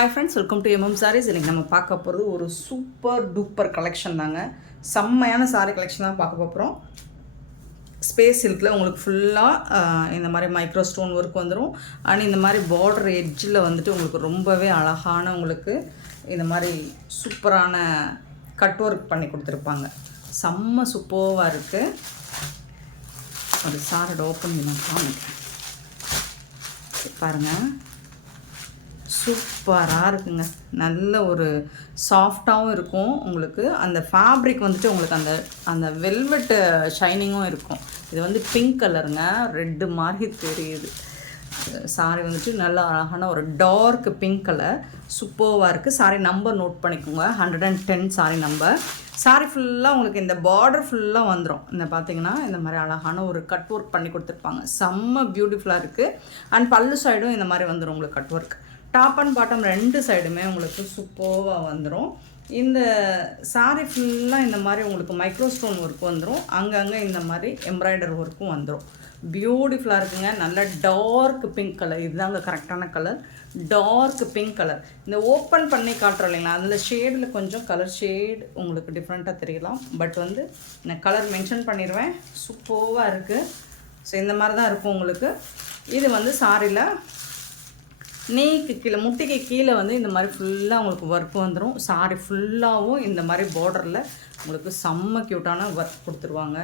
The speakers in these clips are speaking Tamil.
Hi friends, welcome to MM sarees. இன்றைக்கி நம்ம பார்க்க போகிறது ஒரு சூப்பர் டூப்பர் கலெக்ஷன் தாங்க. செம்மையான சாரீ கலெக்ஷன் தான் பார்க்க போகிறோம். ஸ்பேஸ் சில்கில் உங்களுக்கு ஃபுல்லாக இந்த மாதிரி மைக்ரோ ஸ்டோன் ஒர்க் வந்துடும். அண்ட் இந்த மாதிரி பார்டர் எட்ஜில் வந்துட்டு உங்களுக்கு ரொம்பவே அழகான உங்களுக்கு இந்த மாதிரி சூப்பரான கட் ஒர்க் பண்ணி கொடுத்துருப்பாங்க. செம்ம சூப்பராக இருக்குது. ஒரு சாரோட ஓப்பன் பண்ணி காமிக்கிறேன் பாருங்கள். சூப்பராக இருக்குங்க. நல்ல ஒரு சாஃப்டாகவும் இருக்கும். உங்களுக்கு அந்த ஃபேப்ரிக் வந்துட்டு உங்களுக்கு அந்த அந்த வெல்வெட்டு ஷைனிங்கும் இருக்கும். இது வந்து பிங்க் கலருங்க, ரெட்டு மாதிரி தெரியுது. சாரி வந்துட்டு நல்ல அழகான ஒரு டார்க் பிங்க் கலர், சூப்பராக இருக்குது. சாரி நம்பர் நோட் பண்ணிக்கோங்க, 110 சாரி நம்பர். சாரி ஃபுல்லாக உங்களுக்கு இந்த பார்டர் ஃபுல்லாக வந்துடும். இந்த பார்த்தீங்கன்னா இந்த மாதிரி அழகான ஒரு கட் ஒர்க் பண்ணி கொடுத்துருப்பாங்க. செம்ம பியூட்டிஃபுல்லாக இருக்குது. அண்ட் பல்லு சைடும் இந்த மாதிரி வந்துடும் உங்களுக்கு cut work. Top and bottom ரெண்டு சைடுமே உங்களுக்கு சூப்பராக வந்துடும். இந்த சாரீ ஃபுல்லாக இந்த மாதிரி உங்களுக்கு மைக்ரோ ஸ்டோன் ஒர்க் வந்துடும். அங்கங்கே இந்த மாதிரி எம்ப்ராய்டரி ஒர்க்கும் வந்துடும். பியூட்டிஃபுல்லாக இருக்குங்க. நல்ல டார்க் பிங்க் கலர், இதுதாங்க கரெக்டான கலர். Dark pink colour. இந்த ஓப்பன் பண்ணி காட்டுறோம் இல்லைங்களா, அதில் ஷேடில் கொஞ்சம் கலர் ஷேட் உங்களுக்கு டிஃப்ரெண்ட்டாக தெரியலாம். பட் வந்து நான் கலர் மென்ஷன் பண்ணிடுவேன். சூப்பராக இருக்குது. ஸோ இந்த மாதிரி தான் இருக்கும் உங்களுக்கு. இது வந்து சாரியில் நீக்கு கீழே முட்டிக்கு கீழே வந்து இந்த மாதிரி ஃபுல்லாக உங்களுக்கு ஒர்க் வந்துடும். சாரி ஃபுல்லாகவும் இந்த மாதிரி பார்டரில் உங்களுக்கு செம்ம க்யூட்டான ஒர்க் கொடுத்துருவாங்க.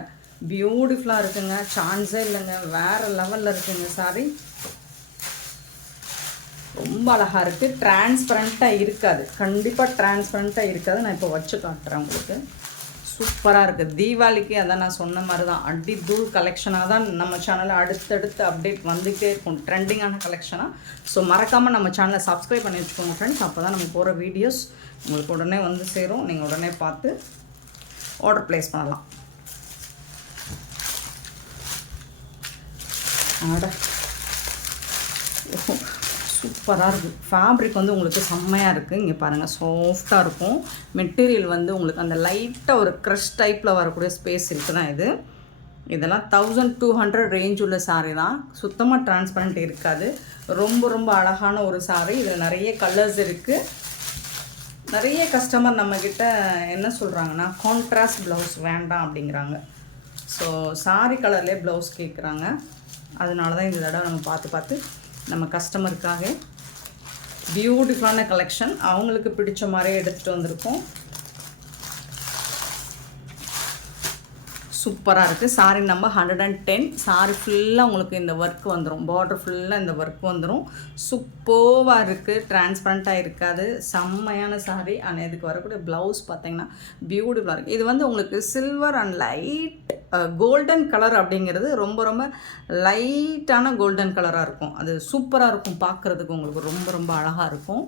பியூட்டிஃபுல்லாக இருக்குங்க, சான்ஸே இல்லைங்க. வேறு லெவலில் இருக்குங்க சாரி. ரொம்ப அழகாக இருக்குது. டிரான்ஸ்பரண்ட்டாக இருக்காது, கண்டிப்பாக டிரான்ஸ்பரண்ட்டாக இருக்காது. நான் இப்போ வச்சு காட்டுறேன் உங்களுக்கு. சூப்பராக இருக்குது. தீபாவளிக்கு அதான் நான் சொன்ன மாதிரி தான் அடி தூள் கலெக்ஷனாக தான் நம்ம சேனலில் அடுத்தடுத்து அப்டேட் வந்துகிட்டே இருக்கும், ட்ரெண்டிங்கான கலெக்ஷனாக. ஸோ மறக்காமல் நம்ம சேனலை சப்ஸ்கிரைப் பண்ணி வச்சுக்கோங்க ஃப்ரெண்ட்ஸ். அப்போ தான் நம்ம போகிற வீடியோஸ் உங்களுக்கு உடனே வந்து சேரும். நீங்கள் உடனே பார்த்து ஆர்டர் ப்ளேஸ் பண்ணலாம். சூப்பராக இருக்குது. ஃபேப்ரிக் வந்து உங்களுக்கு செம்மையாக இருக்குது. இங்கே பாருங்கள், சாஃப்டாக இருக்கும். மெட்டீரியல் வந்து உங்களுக்கு அந்த லைட்டாக ஒரு க்ரஷ் டைப்பில் வரக்கூடிய ஸ்பேஸ் இருக்குது தான் இது. இதெல்லாம் 1200 ரேஞ்ச் உள்ள சாரீ தான். சுத்தமாக டிரான்ஸ்பரண்ட் இருக்காது. ரொம்ப ரொம்ப அழகான ஒரு சாரீ. இதில் நிறைய கலர்ஸ் இருக்குது. நிறைய கஸ்டமர் நம்மக்கிட்ட என்ன சொல்கிறாங்கன்னா, கான்ட்ராஸ்ட் ப்ளவுஸ் வேண்டாம் அப்படிங்கிறாங்க. ஸோ சாரீ கலர்லேயே ப்ளவுஸ் கேட்குறாங்க. அதனால தான் இந்த தடவை நம்ம பார்த்து நம்ம கஸ்டமருக்காக பியூட்டிஃபுல்லான கலெக்ஷன் அவங்களுக்கு பிடிச்ச மாதிரியே எடுத்துகிட்டு வந்திருக்கோம். சூப்பராக இருக்குது. Sorry number 110. சாரி ஃபுல்லாக உங்களுக்கு இந்த ஒர்க் வந்துடும். பார்டர் ஃபுல்லாக இந்த ஒர்க் வந்துடும். சூப்பராக இருக்குது. டிரான்ஸ்பரண்ட்டாக இருக்காது. செம்மையான சாரி. ஆனால் இதுக்கு வரக்கூடிய ப்ளவுஸ் பார்த்திங்கன்னா பியூட்டிஃபுல்லாக இருக்குது. இது வந்து உங்களுக்கு silver and light golden colour அப்படிங்கிறது ரொம்ப ரொம்ப லைட்டான கோல்டன் கலராக இருக்கும். அது சூப்பராக இருக்கும் பார்க்குறதுக்கு. உங்களுக்கு ரொம்ப ரொம்ப அழகாக இருக்கும்.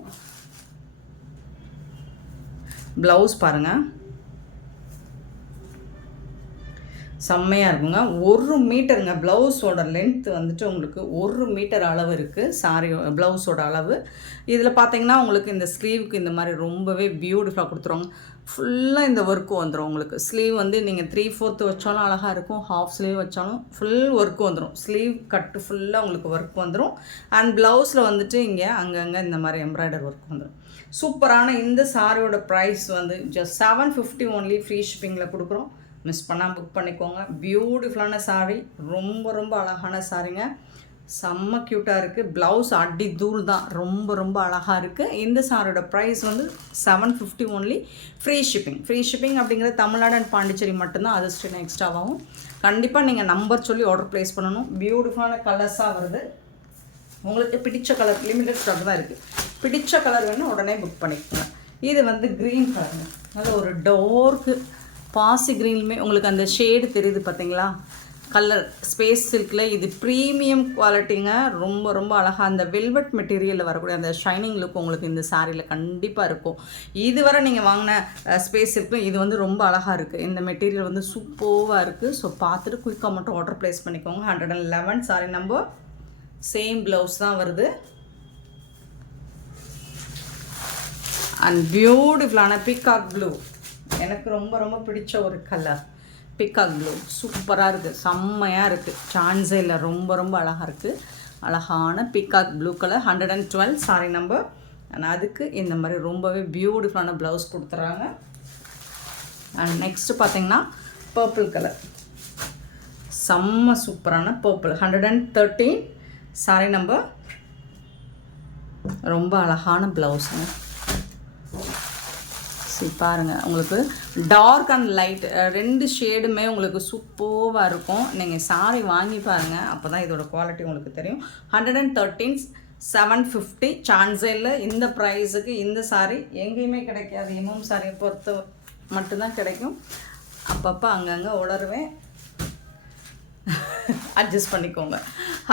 ப்ளவுஸ் பாருங்கள், செம்மையாக இருக்குங்க. 1 மீட்டருங்க ப்ளவுஸோட லென்த்து வந்துட்டு உங்களுக்கு 1 மீட்டர் அளவு இருக்குது சாரி ப்ளவுஸோட அளவு. இதில் பார்த்தீங்கன்னா உங்களுக்கு இந்த ஸ்லீவுக்கு இந்த மாதிரி ரொம்பவே பியூட்டிஃபுல்லாக கொடுத்துருவாங்க. ஃபுல்லாக இந்த ஒர்க்கு வந்துடும் உங்களுக்கு. ஸ்லீவ் வந்து நீங்கள் 3/4 வச்சாலும் அழகாக இருக்கும், ஹாஃப் ஸ்லீவ் வச்சாலும் ஃபுல் ஒர்க்கு வந்துடும். ஸ்லீவ் கட்டு ஃபுல்லாக உங்களுக்கு ஒர்க் வந்துடும். அண்ட் ப்ளவுஸில் வந்துட்டு இங்கே அங்கங்கே இந்த மாதிரி எம்ப்ராய்டரி ஒர்க் வந்துடும். சூப்பரான இந்த சாரியோட ப்ரைஸ் வந்து ஜஸ்ட் 750 ஒன்லி. ஃப்ரீ ஷிப்பிங்கில் கொடுக்குறோம். மிஸ் பண்ணால் புக் பண்ணிக்கோங்க. பியூட்டிஃபுல்லான சாரீ, ரொம்ப ரொம்ப அழகான சாரீங்க. செம்ம க்யூட்டாக இருக்குது. ப்ளவுஸ் அடி தூள் தான், ரொம்ப ரொம்ப அழகாக இருக்குது. இந்த சாரியோட ப்ரைஸ் வந்து 750 only. Free shipping. Free shipping அப்படிங்கிறது தமிழ்நாடு அண்ட் பாண்டிச்சேரி மட்டும்தான். அது ஸ்டில் எக்ஸ்ட்ராவாகும். கண்டிப்பாக நீங்கள் நம்பர் சொல்லி ஆர்டர் ப்ளேஸ் பண்ணணும். பியூட்டிஃபுல்லான கலர்ஸாக வருது. உங்களுக்கு பிடிச்ச கலர் லிமிட்டட் ஸ்டாக் தான் இருக்குது. பிடிச்ச கலர் வேணும் உடனே புக் பண்ணிக்கோங்க. இது வந்து க்ரீன் கலருங்க. நல்ல ஒரு டார்க்கு பாசி க்ரீனுமே உங்களுக்கு அந்த ஷேடு தெரியுது பார்த்தீங்களா கலர். ஸ்பேஸ் சில்கில் இது ப்ரீமியம் குவாலிட்டிங்க. ரொம்ப ரொம்ப அழகாக அந்த வெல்வெட் மெட்டீரியலில் வரக்கூடிய அந்த ஷைனிங் லுக் உங்களுக்கு இந்த சாரியில் கண்டிப்பாக இருக்கும். இதுவரை நீங்கள் வாங்கின ஸ்பேஸ் சில்கில் இது வந்து ரொம்ப அழகாக இருக்குது. இந்த மெட்டீரியல் வந்து சூப்பராக இருக்குது. ஸோ பார்த்துட்டு குயிக்காக மட்டும் ஆர்டர் ப்ளேஸ் பண்ணிக்கோங்க. 111 சாரி நம்பர். சேம் ப்ளவுஸ் தான் வருது. அண்ட் பியூட்டிஃபுல்லான பீகாக் ப்ளூ, எனக்கு ரொம்ப ரொம்ப பிடிச்ச ஒரு கலர். பீகாக் ப்ளூ சூப்பராக இருக்குது, செம்மையாக இருக்குது, சான்ஸே இல்லை. ரொம்ப ரொம்ப அழகாக இருக்குது. அழகான peacock blue colour. 112 sorry number. ஆனால் அதுக்கு இந்த மாதிரி ரொம்பவே பியூட்டிஃபுல்லான ப்ளவுஸ் கொடுத்துட்றாங்க. அண்ட் நெக்ஸ்ட்டு பார்த்தீங்கன்னா பர்பிள் கலர், செம்ம சூப்பரான பர்பிள் 113 சாரி நம்பர். ரொம்ப அழகான ப்ளவுஸுங்க. சரி பாருங்கள், உங்களுக்கு டார்க் அண்ட் லைட் 2 ஷேடுமே உங்களுக்கு சூப்பராக இருக்கும். நீங்கள் சாரி வாங்கி பாருங்கள், அப்போ தான் இதோட குவாலிட்டி உங்களுக்கு தெரியும். 113 750 சான்ஸே இல்லை. இந்த ப்ரைஸுக்கு இந்த சாரி எங்கேயுமே கிடைக்காது. எம்எம் சாரியை பொறுத்த மட்டும்தான் கிடைக்கும். அப்பப்போ அங்கங்கே உளருவேன், அட்ஜஸ்ட் பண்ணிக்கோங்க.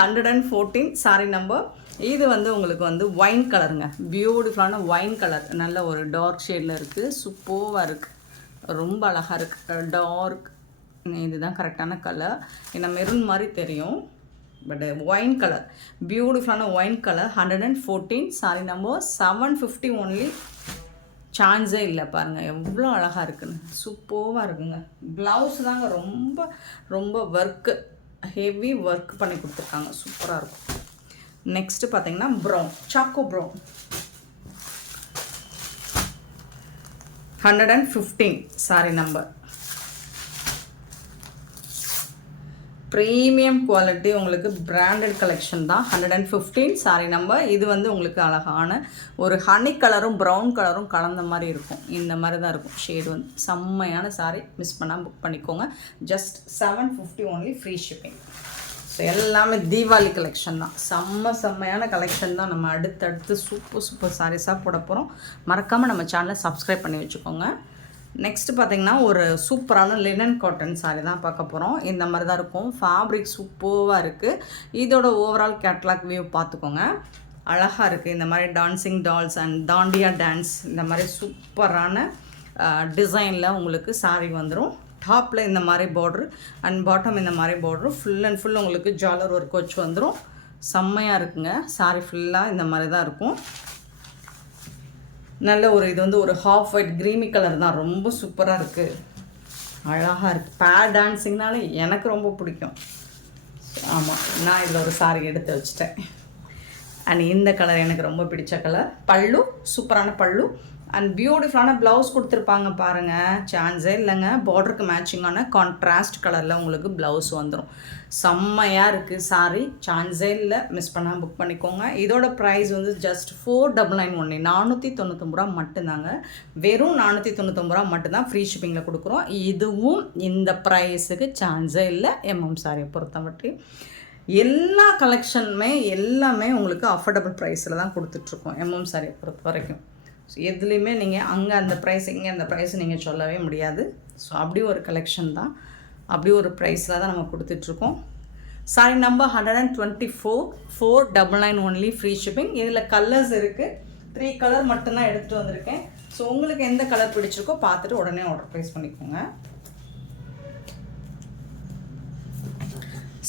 114 சாரி நம்பர். இது வந்து உங்களுக்கு வந்து ஒயின் கலருங்க, பியூட்டிஃபுல்லான ஒயின் கலர், நல்ல ஒரு டார்க் ஷேடில் இருக்குது, சூப்பராக இருக்குது, ரொம்ப அழகாக இருக்குது. டார்க் இதுதான் கரெக்டான கலர், ஏன்னா மெரூன் மாதிரி தெரியும், பட் ஒயின் கலர், பியூட்டிஃபுல்லான wine colour. 114 sorry number. 750 only. சான்ஸே இல்லை. பாருங்கள் எவ்வளோ அழகாக இருக்குன்னு, சூப்பராக இருக்குங்க. ப்ளவுஸ் தாங்க ரொம்ப ரொம்ப ஒர்க்கு, ஹெவி ஒர்க் பண்ணி கொடுத்துருக்காங்க, சூப்பராக இருக்கும். நெக்ஸ்ட்டு பார்த்தீங்கன்னா brown, choco brown 115 sari number. Premium quality, உங்களுக்கு பிராண்டட் கலெக்ஷன் தான். 115 சாரி நம்பர். இது வந்து உங்களுக்கு அழகான ஒரு ஹனி கலரும் ப்ரௌன் கலரும் கலந்த மாதிரி இருக்கும். இந்த மாதிரி தான் இருக்கும் ஷேடு. வந்து செம்மையான சாரி, மிஸ் பண்ணால் புக் பண்ணிக்கோங்க. Just 750 only, free shipping. So எல்லாமே தீபாவளி கலெக்ஷன் தான், செம்மையான கலெக்ஷன் தான். நம்ம அடுத்தடுத்து சூப்பர் சாரீஸாக போட போகிறோம். மறக்காமல் நம்ம சேனலை சப்ஸ்கிரைப் பண்ணி வச்சுக்கோங்க. நெக்ஸ்ட்டு பார்த்திங்கன்னா ஒரு சூப்பரான லினன் காட்டன் சாரீ தான் பார்க்க போகிறோம். இந்த மாதிரி தான் இருக்கும், ஃபேப்ரிக் சூப்பராக இருக்குது. இதோட ஓவரால் கேட்லாக் வியூ பார்த்துக்கோங்க, அழகாக இருக்குது. இந்த மாதிரி dancing dolls and dandiya dance, இந்த மாதிரி சூப்பரான டிசைனில் உங்களுக்கு சாரீ வந்துடும். டாப்பில் இந்த மாதிரி பார்ட்ரு அண்ட் பாட்டம் இந்த மாதிரி பார்ட்ரு, ஃபுல் அண்ட் ஃபுல் உங்களுக்கு ஜாலர் ஒர்க் வச்சு வந்துடும். செம்மையாக இருக்குங்க. சாரீ ஃபுல்லாக இந்த மாதிரி தான் இருக்கும். நல்ல ஒரு இது வந்து ஒரு ஹாஃப் ஒயிட் க்ரீமி கலர் தான், ரொம்ப சூப்பராக இருக்குது, அழகாக இருக்குது. பேர் டான்ஸிங்னாலே எனக்கு ரொம்ப பிடிக்கும். ஆமாம், நான் இதில் ஒரு சாரீ எடுத்து வச்சுட்டேன். அண்ட் இந்த கலர் எனக்கு ரொம்ப பிடிச்ச கலர். பல்லு சூப்பரான பல்லு அண்ட் பியூட்டிஃபுல்லான ப்ளவுஸ் கொடுத்துருப்பாங்க பாருங்கள், சான்ஸே இல்லைங்க. பார்டருக்கு மேட்சிங்கான கான்ட்ராஸ்ட் கலரில் உங்களுக்கு ப்ளவுஸ் வந்துடும். செம்மையாக இருக்குது சாரீ, சான்ஸே இல்லை, மிஸ் பண்ணால் புக் பண்ணிக்கோங்க. இதோட ப்ரைஸ் வந்து ஜஸ்ட் 499 ஒன்லி, 499 ரூபா மட்டும்தாங்க. வெறும் 499 ரூபா மட்டும்தான் ஃப்ரீ ஷிப்பிங்கில் கொடுக்குறோம். இதுவும் இந்த ப்ரைஸுக்கு சான்ஸே இல்லை. எம்எம் சாரியை பொறுத்த மட்டும் எல்லா கலெக்ஷனுமே எல்லாமே உங்களுக்கு அஃபோர்டபுள் ப்ரைஸில் தான் கொடுத்துட்ருக்கோம். எம்எம் சாரியை பொறுத்த வரைக்கும் ஸோ எதுலேயுமே நீங்கள் அங்கே அந்த ப்ரைஸ் இங்கே அந்த ப்ரைஸ் நீங்கள் சொல்லவே முடியாது. ஸோ அப்படி ஒரு கலெக்ஷன் தான், அப்படி ஒரு ப்ரைஸில் தான் நம்ம கொடுத்துட்ருக்கோம். Sorry number 124 499 only, free shipping. இதில் கலர்ஸ் இருக்குது, 3 கலர் மட்டும்தான் எடுத்துகிட்டு வந்திருக்கேன். ஸோ உங்களுக்கு எந்த கலர் பிடிச்சிருக்கோ பார்த்துட்டு உடனே ஆர்டர் ப்ளேஸ் பண்ணிக்கோங்க.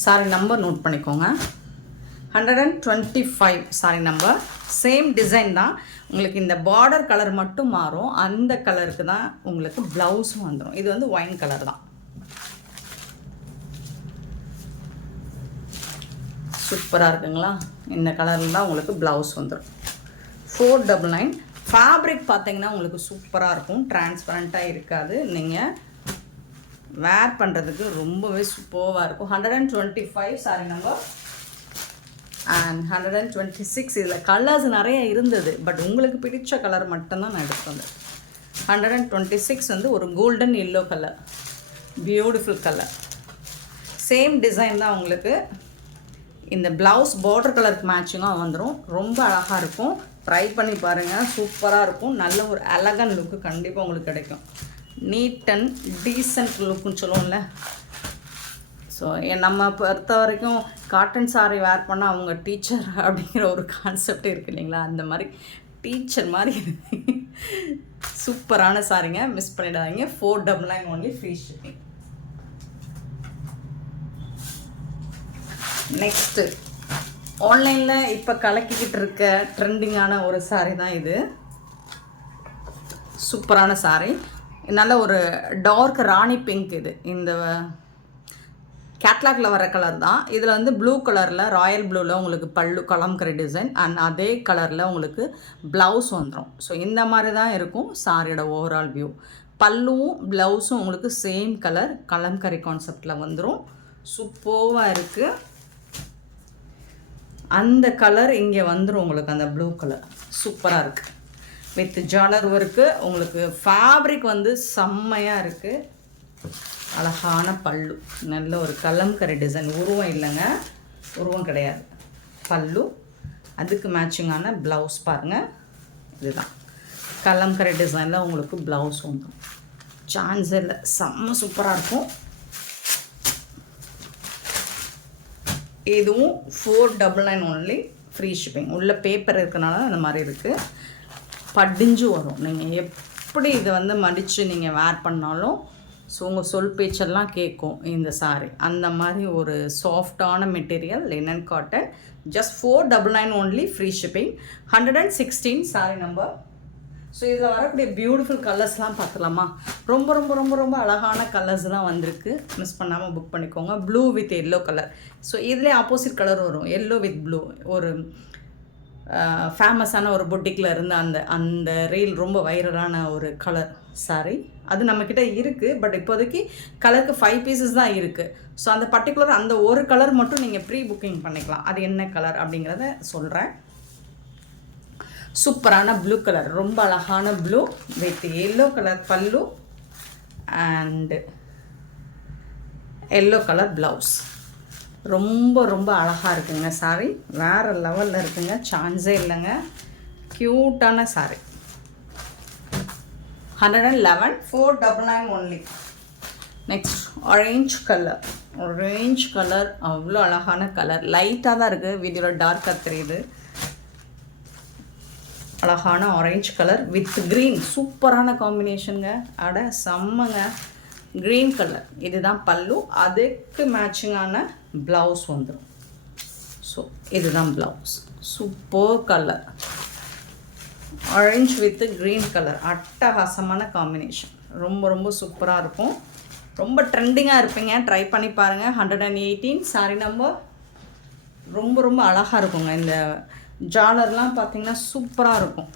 சாரி நம்பர் நோட் பண்ணிக்கோங்க, 125 சாரி நம்பர். சேம் டிசைன் தான், உங்களுக்கு இந்த பார்டர் கலர் மட்டும் மாறும், அந்த கலருக்கு தான் உங்களுக்கு ப்ளவுஸும் வந்துடும். இது வந்து ஒயின் கலர் தான், சூப்பராக இருக்குங்களா? இந்த கலரில் தான் உங்களுக்கு ப்ளவுஸ் வந்துடும். 499. ஃபேப்ரிக் பார்த்தீங்கன்னா உங்களுக்கு சூப்பராக இருக்கும், டிரான்ஸ்பரண்ட்டாக இருக்காது, நீங்கள் வேர் பண்ணுறதுக்கு ரொம்பவே சூப்பராக இருக்கும். 125 சாரி நம்பர். அண்ட் 126. இதில் கலர்ஸ் நிறைய இருந்தது, பட் உங்களுக்கு பிடிச்ச கலர் மட்டும்தான் நான் எடுத்து வந்தேன். 126 வந்து ஒரு golden yellow colour, beautiful colour. Same design தான் உங்களுக்கு. இந்த ப்ளவுஸ் பார்டர் கலருக்கு மேட்சிங்காக வந்துடும், ரொம்ப அழகாக இருக்கும். ட்ரை பண்ணி பாருங்கள், சூப்பராக இருக்கும். நல்ல ஒரு எலகன் லுக்கு கண்டிப்பாக உங்களுக்கு கிடைக்கும். நீட் அண்ட் டீசன்ட் லுக்குன்னு சொல்லுவோம்ல. ஸோ நம்ம பொறுத்த வரைக்கும் காட்டன் சாரீ வேர் பண்ணால் அவங்க டீச்சர் அப்படிங்கிற ஒரு கான்செப்ட் இருக்குது இல்லைங்களா, அந்த மாதிரி டீச்சர் மாதிரி சூப்பரான சாரீங்க, மிஸ் பண்ணிடாதீங்க. 499 ஒன்லி, ஃப்ரீ ஷிப்பிங். நெக்ஸ்ட்டு ஆன்லைனில் இப்போ கலக்கிக்கிட்டு இருக்க ட்ரெண்டிங்கான ஒரு சாரீ தான் இது. சூப்பரான சாரீ, நல்ல ஒரு டார்க் ராணி பிங்க். இது இந்த கேட்லாகில் வர கலர் தான். இதில் வந்து ப்ளூ கலரில், ராயல் ப்ளூவில் உங்களுக்கு பல்லு கலம்கரி டிசைன் அண்ட் அதே கலரில் உங்களுக்கு ப்ளவுஸ் வந்துடும். ஸோ இந்த மாதிரி தான் இருக்கும் சாரியோட ஓவரால் வியூ. பல்லுவும் ப்ளவுஸும் உங்களுக்கு சேம் கலர் கலம்கரி கான்செப்டில் வந்துடும். சூப்பராக இருக்குது. அந்த கலர் இங்கே வந்துடும் உங்களுக்கு, அந்த ப்ளூ கலர் சூப்பராக இருக்குது. வித் ஜாலர் ஒர்க்கு. உங்களுக்கு ஃபேப்ரிக் வந்து செம்மையாக இருக்குது. அழகான பல்லு, நல்ல ஒரு கலம்கரி டிசைன். உருவம் இல்லைங்க, உருவம் கிடையாது, பல்லு. அதுக்கு மேட்சிங்கான ப்ளவுஸ் பாருங்கள். இதுதான் கலம்கரி டிசைனில் உங்களுக்கு ப்ளவுஸ் வந்துடும். சான்ஸ் இல்லை, செம்ம சூப்பராக இருக்கும். இதுவும் 499 ஒன்லி, ஃப்ரீ ஷிப்பிங். உள்ள பேப்பர் இருக்கனால அந்த மாதிரி இருக்குது. படிஞ்சு வரும். நீங்கள் எப்படி இதை வந்து மடித்து நீங்கள் வேர் பண்ணாலும் ஸோ உங்கள் சொல் பேச்செல்லாம் கேட்கும் இந்த சாரீ. அந்த மாதிரி ஒரு சாஃப்டான material, linen cotton. Just 499 only, free shipping. 116 sari number. So இதில் வரக்கூடிய பியூட்டிஃபுல் கலர்ஸ்லாம் பார்த்துலாமா? ரொம்ப ரொம்ப ரொம்ப ரொம்ப அழகான கலர்ஸ்லாம் வந்திருக்கு. மிஸ் பண்ணாமல் புக் பண்ணிக்கோங்க. Blue with yellow colour. So இதிலே ஆப்போசிட் கலர் வரும், எல்லோ வித் ப்ளூ. ஒரு ஃபேமஸான ஒரு பொட்டிக்கில் இருந்து அந்த ரீல் ரொம்ப வைரலான ஒரு கலர் சாரி. அது நம்மக்கிட்ட இருக்குது. பட் இப்போதைக்கு கலருக்கு 5 பீசஸ் தான் இருக்குது. ஸோ அந்த பர்டிகுலர் அந்த ஒரு கலர் மட்டும் நீங்கள் ப்ரீ புக்கிங் பண்ணிக்கலாம். அது என்ன கலர் அப்படிங்கிறத சொல்கிறேன். சூப்பரான ப்ளூ கலர், ரொம்ப அழகான ப்ளூ வித் எல்லோ கலர் பல்லு அண்ட் எல்லோ கலர் ப்ளவுஸ். ரொம்ப ரொம்ப அழகாக இருக்குங்க சாரி. வேறு லெவலில் இருக்குங்க, சான்ஸே இல்லைங்க. க்யூட்டான sari. 111, 499 only. Next orange colour. Orange colour அவ்வளோ அழகான கலர். லைட்டாக தான் இருக்குது, வீடியோவில் டார்க்காக தெரியுது. அழகான ஆரேஞ்ச் கலர் வித் க்ரீன். சூப்பரான காம்பினேஷனுங்க. அட செம்மங்க. Green colour. இதுதான் பல்லு. அதுக்கு மேட்சிங்கான ப்ளவுஸ் வந்துடும். ஸோ இதுதான் blouse. Super colour. Orange with green colour. அட்டகாசமான காம்பினேஷன். ரொம்ப ரொம்ப சூப்பராக இருக்கும். ரொம்ப ட்ரெண்டிங்காக இருப்பீங்க, ட்ரை பண்ணி பாருங்கள். 118 சாரி நம்பர். ரொம்ப ரொம்ப அழகாக இருக்குங்க. இந்த ஜாலர்லாம் பார்த்திங்கன்னா சூப்பராக இருக்கும்.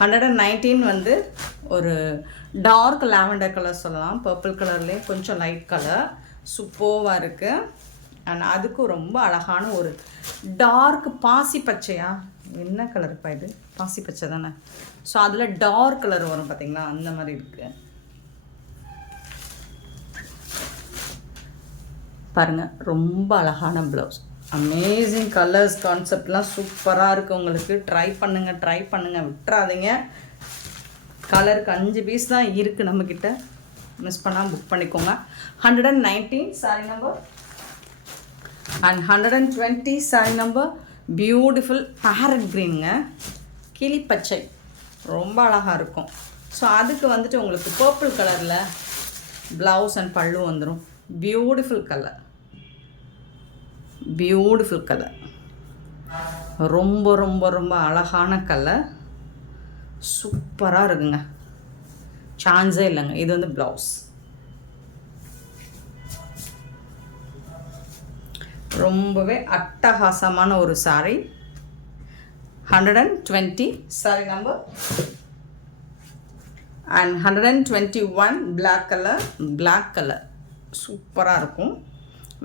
119 வந்து ஒரு டார்க் லாவெண்டர் கலர் சொல்லலாம். பர்பிள் கலர்லேயே கொஞ்சம் லைட் கலர். சூப்பராக இருக்குது. அண்ட் அதுக்கும் ரொம்ப அழகான ஒரு டார்க் பாசி பச்சையா, என்ன கலருப்பா இது? பாசி பச்சை தானே. ஸோ அதில் டார்க் கலர் வரும் பார்த்திங்களா, அந்த மாதிரி இருக்குது. பாருங்கள், ரொம்ப அழகான ப்ளவுஸ். Amazing colours. கான்செப்ட்லாம் சூப்பராக இருக்குது. உங்களுக்கு ட்ரை பண்ணுங்கள், விட்டுறாதீங்க. கலருக்கு 5 பீஸ் தான் இருக்குது நம்மக்கிட்ட. மிஸ் பண்ணாமல் புக் பண்ணிக்கோங்க. 119 sari number and 120 sari number. Beautiful parrot க்ரீனுங்க, கிளிப்பச்சை. ரொம்ப அழகாக இருக்கும். ஸோ அதுக்கு வந்துட்டு உங்களுக்கு பர்பிள் கலரில் ப்ளவுஸ் அண்ட் பல்லு வந்துடும். Beautiful colour, beautiful colour. ரொம்ப ரொம்ப ரொம்ப அழகான கலர். சூப்பராக இருக்குங்க, சான்ஸே இல்லைங்க. இது வந்து ப்ளவுஸ். ரொம்பவே அட்டகாசமான ஒரு sari. 120 sari number and 121 black colour. Black colour சூப்பராக இருக்கும்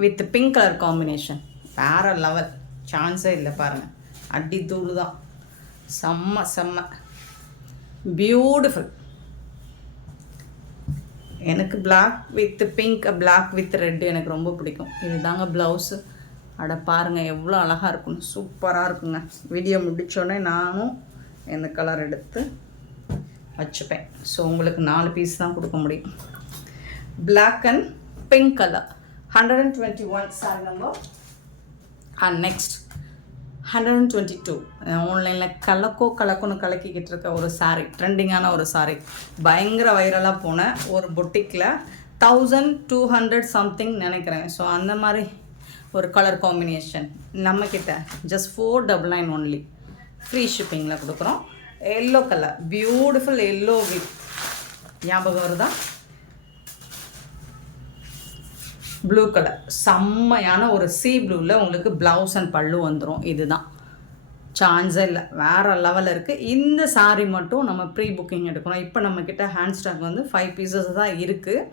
வித் பிங்க் கலர் காம்பினேஷன். வேறு லெவல், சான்ஸே இல்லை. பாருங்கள், அடி தூள் தான். செம்ம செம்ம பியூட்டிஃபுல். எனக்கு black with pink, black with red எனக்கு ரொம்ப பிடிக்கும். இது தாங்க ப்ளவுஸு. அட பாருங்கள் எவ்வளோ அழகாக இருக்குன்னு. சூப்பராக இருக்குங்க. வீடியோ முடித்தோடனே நானும் இந்த கலர் எடுத்து வச்சுப்பேன். ஸோ உங்களுக்கு 4 பீஸ் தான் கொடுக்க முடியும். Black and pink colour. 121 sari number and next 122. ஆன்லைனில் கலக்குன்னு கலக்கிக்கிட்டு இருக்க ஒரு சாரீ, ட்ரெண்டிங்கான ஒரு சாரீ. பயங்கர வைரலாக போன ஒரு பொட்டிக்கில் 1200 சம்திங் நினைக்கிறேன். ஸோ அந்த மாதிரி ஒரு கலர் காம்பினேஷன் நம்மக்கிட்ட ஜஸ்ட் 499 ஒன்லி, ஃப்ரீ ஷிப்பிங்கில் கொடுக்குறோம். Yellow colour, beautiful yellow with ஞாபகம் வருதா? ப்ளூ கலர் செம்மையான ஒரு சீ ப்ளூவில் உங்களுக்கு ப்ளவுஸ் அண்ட் பல்லு வந்துடும். இதுதான் சான்ஸே இல்லை, வேறு லெவலில் இருக்குது. இந்த சாரீ மட்டும் நம்ம ப்ரீ புக்கிங் எடுக்கணும். இப்போ நம்மக்கிட்ட ஹேண்ட் ஸ்டாக் வந்து 5 பீசஸ் தான் இருக்குது.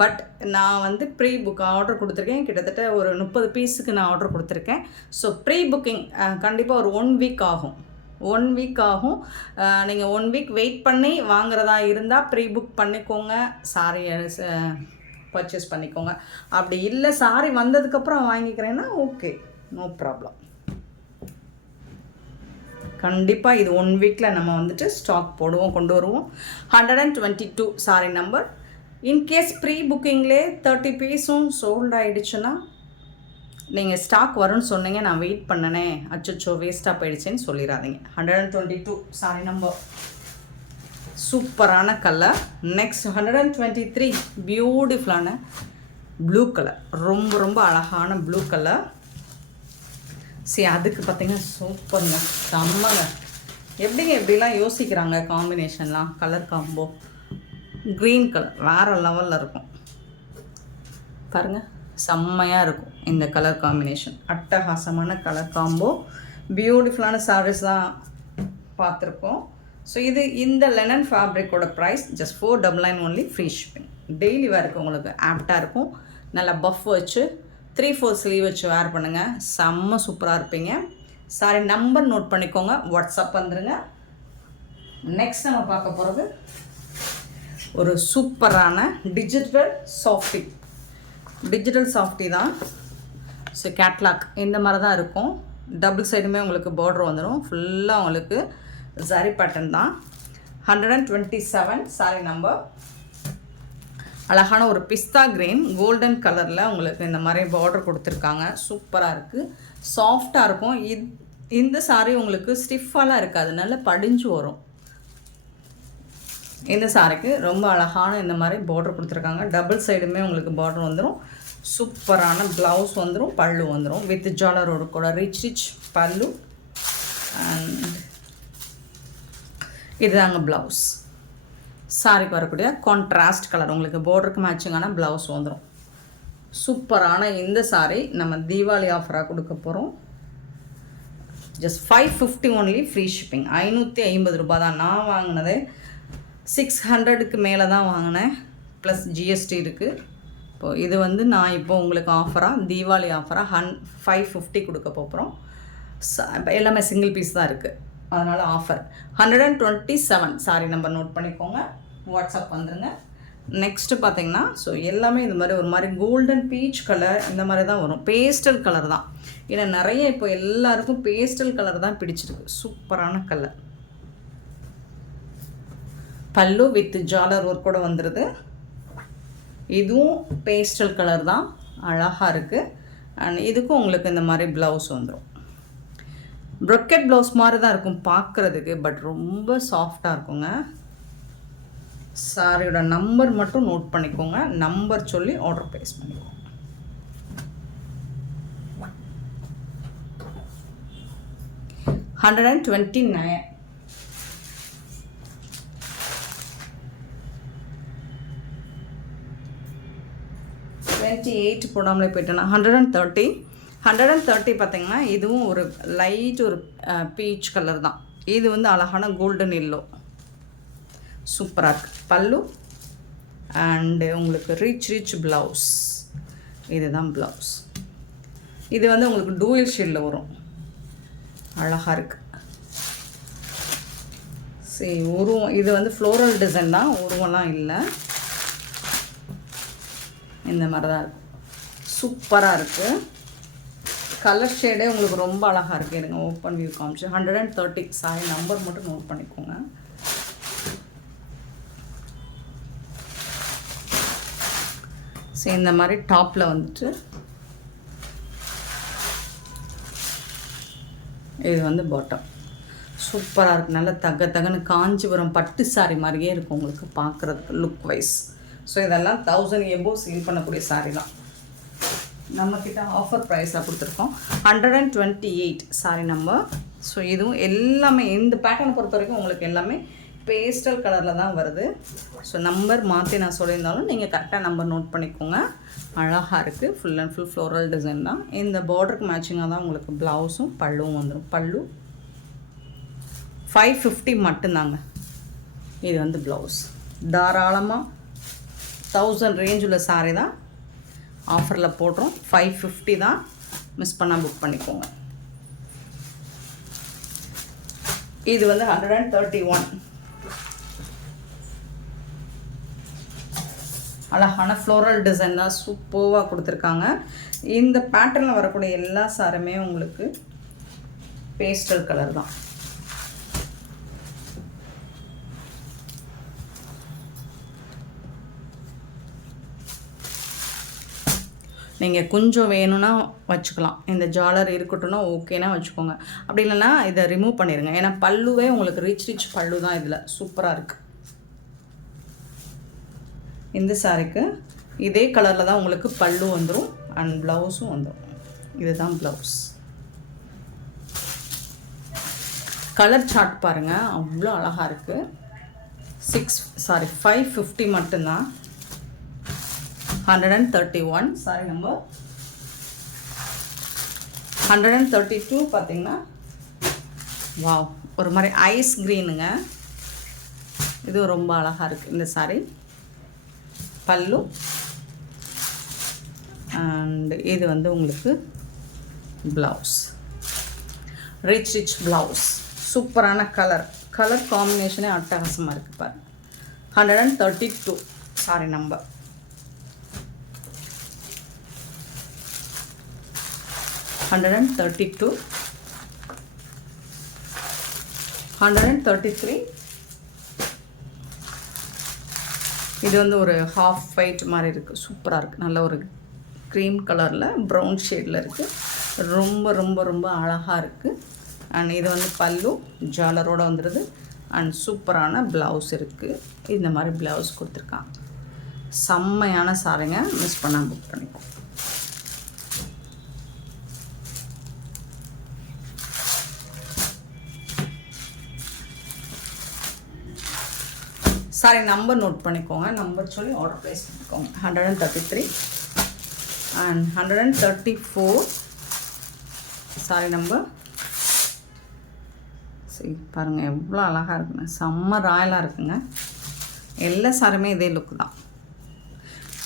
பட் நான் வந்து ப்ரீ புக் ஆர்டர் கொடுத்துருக்கேன். கிட்டத்தட்ட ஒரு 30 பீஸுக்கு நான் ஆர்டர் கொடுத்துருக்கேன். ஸோ ப்ரீ புக்கிங் கண்டிப்பாக ஒரு 1 வீக் ஆகும். 1 வீக் ஆகும். நீங்கள் 1 வீக் வெயிட் பண்ணி வாங்குறதா இருந்தால் ப்ரீ புக் பண்ணிக்கோங்க, சாரியை பர்ச்சேஸ் பண்ணிக்கோங்க. அப்படி இல்லை சாரி வந்ததுக்கப்புறம் வாங்கிக்கிறேன்னா ஓகே, நோ ப்ராப்ளம். கண்டிப்பாக இது 1 வீக்கில் நம்ம வந்துட்டு ஸ்டாக் போடுவோம், கொண்டு வருவோம். 122 சாரி நம்பர். இன்கேஸ் ப்ரீ புக்கிங்லேயே 30 பீஸும் சோல்ட் ஆகிடுச்சுன்னா நீங்கள் ஸ்டாக் வரும்னு சொன்னீங்க, நான் வெயிட் பண்ணனேன், அச்சோ வேஸ்ட்டாக போயிடுச்சேன்னு சொல்லிடாதீங்க. 122 சாரி நம்பர். சூப்பரான கலர். நெக்ஸ்ட் 123 பியூட்டிஃபுல்லான ப்ளூ கலர். ரொம்ப ரொம்ப அழகான ப்ளூ கலர். சரி, அதுக்கு பார்த்தீங்கன்னா சூப்பருங்க, செம்மங்க. எப்படிங்க எப்படிலாம் யோசிக்கிறாங்க காம்பினேஷன்லாம், கலர் காம்போ. க்ரீன் கலர் வேறு லெவலில் இருக்கும் பாருங்கள், செம்மையாக இருக்கும் இந்த கலர் காம்பினேஷன். அட்டகாசமான கலர் காம்போ. பியூட்டிஃபுல்லான சாரீஸ் தான் பார்த்துருக்கோம். ஸோ இது இந்த லெனன் ஃபேப்ரிக்கோட price just 499 only, free shipping. Daily வேருக்கு உங்களுக்கு ஆப்டாக இருக்கும். நல்லா பஃப் வச்சு 3/4 ஸ்லீவ் வச்சு வேர் பண்ணுங்கள், செம்ம சூப்பராக இருப்பீங்க. சாரி நம்பர் நோட் பண்ணிக்கோங்க, வாட்ஸ்அப் வந்துடுங்க. நெக்ஸ்ட் நம்ம பார்க்க போகிறது ஒரு சூப்பரான டிஜிட்டல் சாஃப்டி. டிஜிட்டல் சாஃப்டி தான். ஸோ கேட்லாக் இந்த மாதிரி தான் இருக்கும். டபுள் சைடுமே உங்களுக்கு பார்டர் வந்துடும். ஃபுல்லாக உங்களுக்கு ஜரி பேட்டர்ன் தான். 127 சாரி நம்பர். அழகான ஒரு பிஸ்தா கிரீன் கோல்டன் கலரில் உங்களுக்கு இந்த மாதிரி பார்டர் கொடுத்துருக்காங்க. சூப்பராக இருக்குது, சாஃப்டாக இருக்கும். இந்த சாரி உங்களுக்கு ஸ்டிஃபாலாம் இருக்காது, நல்லா படிஞ்சு வரும். இந்த சாரிக்கு ரொம்ப அழகான இந்த மாதிரி பார்டர் கொடுத்துருக்காங்க. டபுள் சைடுமே உங்களுக்கு பார்டர் வந்துடும். சூப்பரான ப்ளவுஸ் வந்துடும், பல்லு வந்துடும். வித் ஜாலரோட கூட ரிச் பல்லு. அண்ட் இதுதாங்க ப்ளவுஸ். சாரிக்கு வரக்கூடிய கான்ட்ராஸ்ட் கலர் உங்களுக்கு பார்டருக்கு மேட்சிங்கான ப்ளவுஸ் வந்துடும். சூப்பரான இந்த சாரி நம்ம தீபாவளி ஆஃபராக கொடுக்க போகிறோம். Just 550 only, free shipping. 550 ரூபாய் தான். நான் வாங்கினதே 600க்கு மேலே தான் வாங்கினேன், ப்ளஸ் ஜிஎஸ்டி இருக்குது. இப்போது இது வந்து நான் இப்போ உங்களுக்கு ஆஃபராக தீபாவளி ஆஃபராக 550 கொடுக்க போகிறோம். இப்போ எல்லாமே சிங்கிள் பீஸ் தான் இருக்குது, அதனால் ஆஃபர். 127 சாரி நம்பர் நோட் பண்ணிக்கோங்க, வாட்ஸ்அப் வந்துடுங்க. நெக்ஸ்ட்டு பார்த்தீங்கன்னா ஸோ எல்லாமே இந்த மாதிரி ஒரு மாதிரி கோல்டன் பீச் கலர் இந்த மாதிரி தான் வரும். பேஸ்டல் கலர் தான், ஏன்னா நிறைய இப்போ எல்லாருக்கும் பேஸ்டல் கலர் தான் பிடிச்சிருக்கு. சூப்பரான கலர். பல்லு வித் ஜாலர் ஒர்க் கூட வந்துடுது. இதுவும் பேஸ்டல் கலர் தான், அழகாக இருக்குது. அண்ட் இதுக்கும் உங்களுக்கு இந்த மாதிரி ப்ளவுஸ் வந்துடும். ப்ரொக்கெட் ப்ளவுஸ் மாதிரி தான் இருக்கும் பார்க்குறதுக்கு, பட் ரொம்ப சாஃப்டாக இருக்குங்க. சாரியோட நம்பர் மட்டும் நோட் பண்ணிக்கோங்க, நம்பர் சொல்லி ஆர்டர் ப்ளேஸ் பண்ணிக்கோங்க. $129. போடாமலே போயிட்டேன்னா 130. 130 பார்த்தீங்கன்னா இதுவும் ஒரு லைட் ஒரு பீச் கலர் தான். இது வந்து அழகான கோல்டன் எல்லோ, சூப்பராக இருக்குது. பல்லு அண்டு உங்களுக்கு ரிச் ப்ளவுஸ். இதுதான் ப்ளவுஸ். இது வந்து உங்களுக்கு டூயல் ஷேடில் வரும், அழகாக இருக்குது. சரி, உருவம் இது வந்து ஃப்ளோரல் டிசைன் தான், உருவம்லாம் இல்லை, இந்த மாதிரி தான் இருக்கும். சூப்பராக இருக்குது. கலர் ஷேடே உங்களுக்கு ரொம்ப அழகாக இருக்குது. இருங்க ஓப்பன் வியூ காமிச்சு. 130 சாரி நம்பர் மட்டும் நோட் பண்ணிக்கோங்க. சரி, இந்த மாதிரி டாப்பில் வந்துட்டு இது வந்து பாட்டம். சூப்பராக இருக்குது, நல்ல தகன்னு காஞ்சிபுரம் பட்டு சாரி மாதிரியே இருக்கும் உங்களுக்கு பார்க்குறதுக்கு லுக் வைஸ். ஸோ இதெல்லாம் 1000 எபோ சேல் பண்ணக்கூடிய சாரி தான். நம்மக்கிட்ட ஆஃபர் ப்ரைஸாக கொடுத்துருக்கோம். 128 சாரி நம்பர். ஸோ இதுவும் எல்லாமே இந்த பேட்டர்னை பொறுத்த வரைக்கும் உங்களுக்கு எல்லாமே பேஸ்டல் கலரில் தான் வருது. ஸோ நம்பர் மாற்றி நான் சொல்லியிருந்தாலும் நீங்கள் கரெக்டாக நம்பர் நோட் பண்ணிக்கோங்க. அழகாக இருக்குது. Full and full floral design தான். இந்த பார்டருக்கு மேட்சிங்காக தான் உங்களுக்கு ப்ளவுஸும் பல்லுவும் வந்துடும். பல்லு 550 மட்டும்தாங்க. இது வந்து ப்ளவுஸ். தாராளமாக 1000 ரேஞ்ச் உள்ள சாரீ தான் ஆஃபரில் போடுறோம். 550 தான். மிஸ் பண்ணால் புக் பண்ணிக்கோங்க. இது வந்து 131. அழகான ஃப்ளோரல் டிசைன் தான். சூப்பராக கொடுத்துருக்காங்க. இந்த பேட்டர்னில் வரக்கூடிய எல்லா சாருமே உங்களுக்கு பேஸ்டல் கலர் தான். நீங்கள் கொஞ்சம் வேணும்னா வச்சுக்கலாம். இந்த ஜாலர் இருக்கட்டும்னா ஓகேனா வச்சுக்கோங்க. அப்படி இல்லைன்னா இதை ரிமூவ் பண்ணிடுங்க. ஏன்னா பல்லுவே உங்களுக்கு ரிச் பல்லு தான். இதில் சூப்பராக இருக்குது. இந்த சாரிக்கு இதே கலரில் தான் உங்களுக்கு பல்லு வந்துடும் அண்ட் ப்ளவுஸும் வந்துடும். இதுதான் ப்ளவுஸ். கலர் சார்ட் பாருங்கள், அவ்வளோ அழகாக இருக்குது. 550 மட்டும்தான். 131 சாரி நம்பர் 132 பார்த்தீங்கன்னா வாவ், ஒரு மாதிரி ஐஸ் க்ரீனுங்க. இது ரொம்ப அழகாக இருக்குது இந்த சாரி. பல்லு அண்ட் இது வந்து உங்களுக்கு ப்ளவுஸ். Rich blouse. சூப்பரான கலர் காம்பினேஷனே அட்டகாசமாக இருக்குது பாருங்கள். 132 சாரி நம்பர். 132, 133. இது வந்து ஒரு ஹாஃப் ஒயிட் மாதிரி இருக்குது. சூப்பராக இருக்குது. நல்ல ஒரு க்ரீம் கலரில் ப்ரௌன் ஷேடில் இருக்குது. ரொம்ப ரொம்ப ரொம்ப அழகாக இருக்குது. அண்ட் இது வந்து பல்லு ஜாலரோடு வந்துடுது. அண்ட் சூப்பரான ப்ளவுஸ் இருக்குது. இந்த மாதிரி ப்ளவுஸ் கொடுத்துருக்காங்க. செம்மையான சாரிங்க. மிஸ் பண்ணால் புக் பண்ணிப்போம். சாரி நம்பர் நோட் பண்ணிக்கோங்க. நம்பர் சொல்லி ஆர்டர் ப்ளேஸ் பண்ணிக்கோங்க. 133 அண்ட் 134 சாரி நம்பர். சரி பாருங்கள் எவ்வளோ அழகாக இருக்குங்க. செம்ம ராயலாக இருக்குங்க. எல்லா சாரியுமே இதே லுக் தான்.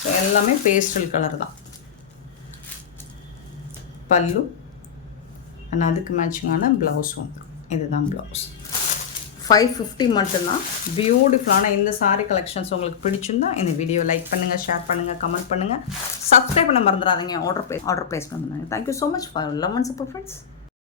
ஸோ எல்லாமே பேஸ்டல் கலர் தான். பல்லு அண்ட் அதுக்கு மேட்சிங்கான ப்ளவுஸ் வந்துடும். இதுதான் ப்ளவுஸ். 550 மட்டும்தான். பியூட்டிஃபுல்லான இந்த சாரீ கலெக்ஷன்ஸ் உங்களுக்கு பிடிச்சிருந்தா இந்த வீடியோ லைக் பண்ணுங்கள், ஷேர் பண்ணுங்கள், கமெண்ட் பண்ணுங்கள், சப்ஸ்கிரைப் பண்ண மறந்துடாதீங்க. ஆர்டர் ப்ளேஸ் பண்ணுங்கள். Thank you so much for love and support friends.